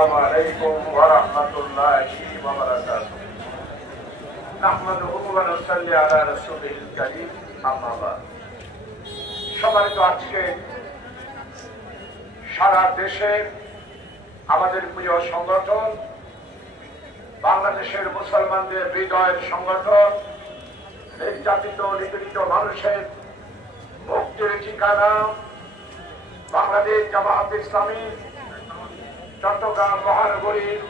عليكم ورحمة الله وبركاته نحمده ونصلي على رسوله الكريم أما بعد সম্মানিত আজকে সারা দেশে আমাদের প্রিয় সংগঠন বাংলাদেশের মুসলমানদের হৃদয়ের সংগঠন নির্যাতিত নিপীড়িত মানুষের মুক্তির ঠিকানা বাংলাদেশ জামায়াত ইসলামী চট্টগ্রাম মহানগরীর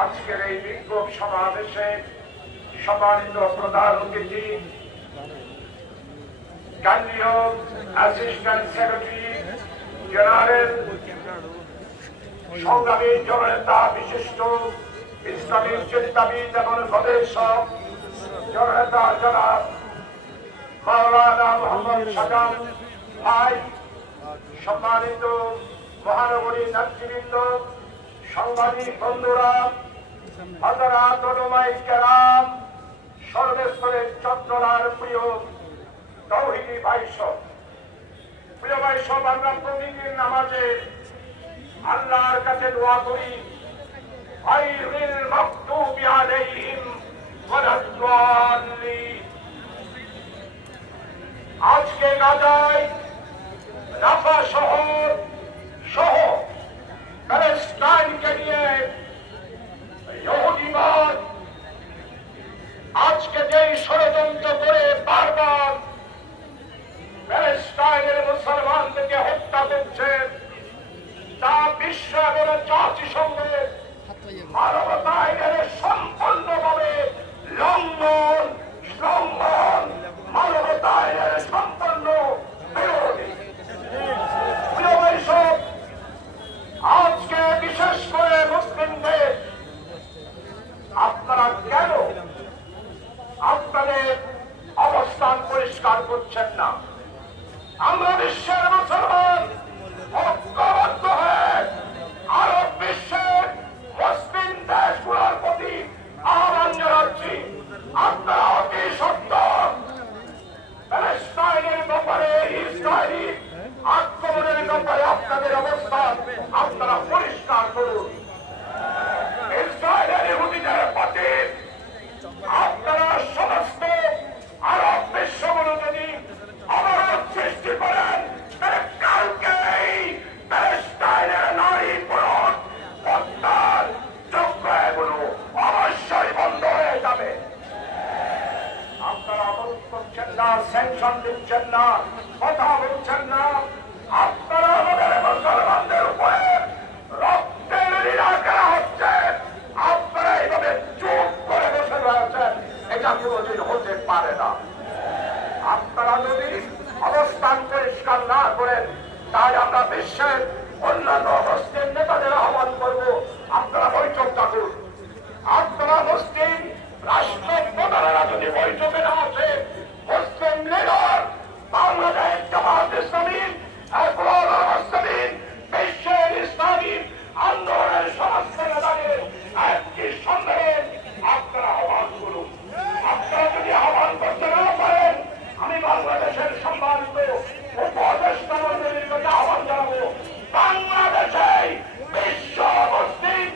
আজকের এই বিক্ষোভ সমাবেশে সম্মানিত প্রধান অতিথি কেন্দ্রীয় অ্যাসিস্ট্যান্ট সেক্রেটারি জেনারেল সংগ্রামী জননেতা বিশিষ্ট ইসলামী চিন্তাবিদ এবং গবেষক জননেতা জনাব মাওলানা মোহাম্মদ সাজাম ভাই, সম্মানিত মহানগরী নেতৃবৃন্দ, সাংবাদিক বন্ধুরা, হযরত উলামায়ে কেরাম, সর্বস্তরের চট্টলার প্রিয় তাওহীদি ভাইসব, প্রিয় ভাইসব, আমরা প্রতিদিন নামাজে আল্লাহর কাছে দোয়া করি গায়রিল মাগদুবি আলাইহিম ওয়ালাদ-দাল্লিন। আজকে গাজায় রাফা শহর সহ প্যালেস্টাইনকে নিয়ে ইহুদিবাদ আজকে যেই ষড়যন্ত্র করে বারবার প্যালেস্টাইনের মুসলমানদেরকে হত্যা করছে, তা বিশ্ব এবং জাতিসংঘের মানবতা আইনের সম্পূর্ণভাবে লঙ্ঘন মানবতা আইনের সম্পূর্ণ বিরোধী। আজকে বিশেষ করে মুসলিমদের আপনারা কেন আপনাদের অবস্থান পরিষ্কার করছেন না? আমরা বিশ্বের মুসলমান ঐক্যবদ্ধ হয়ে আরব বিশ্বের মুসলিম দেশগুলোর প্রতি আহ্বান জানাচ্ছি, আপনারা অতি সত্তর প্যালেস্টাইনের ব্যাপারে ইসরায়েলি আক্রমণের ব্যাপারে আপনাদের অবস্থান আপনারা পরিষ্কার করুন। ইসরায়েলের ইহুদিদের প্রতি আপনারা সমস্ত আরব বিশ্বগুলো যদি অবরোধ সৃষ্টি করেন, তাহলে কালকেই প্যালেস্টাইনের নারী পুরুষ হত্যার যোগ্য এগুলো অবশ্যই বন্ধ হয়ে যাবে। আপনারা অবরোধ করছেন না, স্যাংশন দিচ্ছেন না, কথা বলছেন না, আপনারা আমাদের মুসলমানদের উপরে রক্তের লীলা করা হচ্ছে, আপনারা এইভাবে চুপ করে বসে রয়েছেন, এটা কোনোদিন হতে পারে না। আপনারা যদি অবস্থান পরিষ্কার না করেন, তাই আমরা বিশ্বের অন্যান্য মুসলিম নেতাদের আহ্বান করব, আপনারা বৈঠক ডাকুন। আপনারা মুসলিম রাষ্ট্রপ্রধানেরা যদি বৈঠকে না আসে, মুসলিম লিডার বাংলাদেশ জামায়াত ইসলামী বিশ্বের ইসলামী আন্দোলনের সমস্ত নেতাদের একটি সম্মেলন আপনারা আহ্বান করুন। আপনারা যদি আহ্বান করতে না পারেন, আমি বাংলাদেশের সম্মানিত উপদেষ্টা মন্ডলীর কাছে আহ্বান জানাবো, বাংলাদেশে বিশ্ব মুসলিম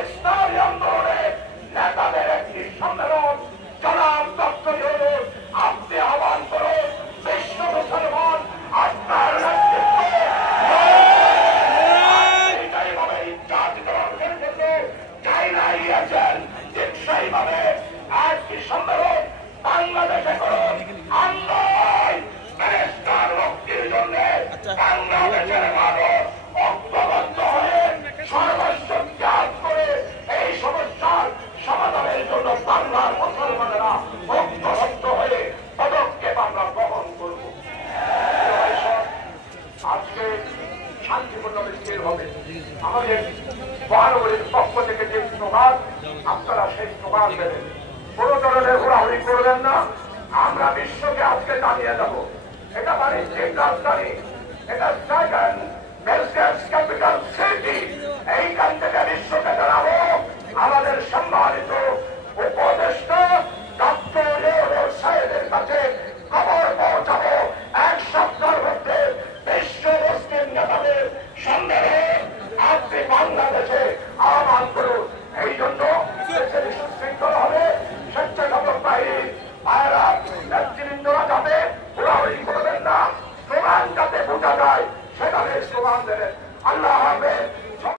ইসলামী আন্দোলনের নেতাদের একটি সম্মেলন জনাব ডক্টর ইউনূস আপনি আহ্বান করুন। বিশ্ব মুসলমান আপনার সেইভাবে একটি সম্মেলন বাংলাদেশে করুন। মুক্তির জন্য বাংলাদেশের মানুষ ঐক্যবদ্ধ হয়ে সর্বস্ব ত্যাগ করে এই সমস্যার সমাধানের জন্য বাংলার মুসলমানেরা ঐক্যবদ্ধ হয়ে পদক্ষেপ আমরা গ্রহণ করব। আজকে শান্তিপূর্ণ মিছিল হবে। আমাদের মহানগরীর পক্ষ থেকে যে স্লোগান, আপনারা সেই স্লোগান দেবেন, কোন ধরনের ঘোরাঘুরি করবেন না। আমরা বিশ্বকে আজকে জানিয়ে যাব, এটা বাণিজ্যিক রাজধানী, এটা সেকেন্ড বিজনেস ক্যাপিটাল সিটি। এইখান থেকে বিশ্বকে জানাবো আমাদের সম্মানিত উপদেষ্টা ডক্টর ইউনূস সাহেবের কাছে খবর পৌঁছাবো, এক সপ্তাহের মধ্যে বিশ্ব মুসলিম নেতাদের সম্মেলনে আপনি বাংলাদেশে জায়গায় সেখানে স্লোগান দেবেন। আল্লাহ হাফেজ।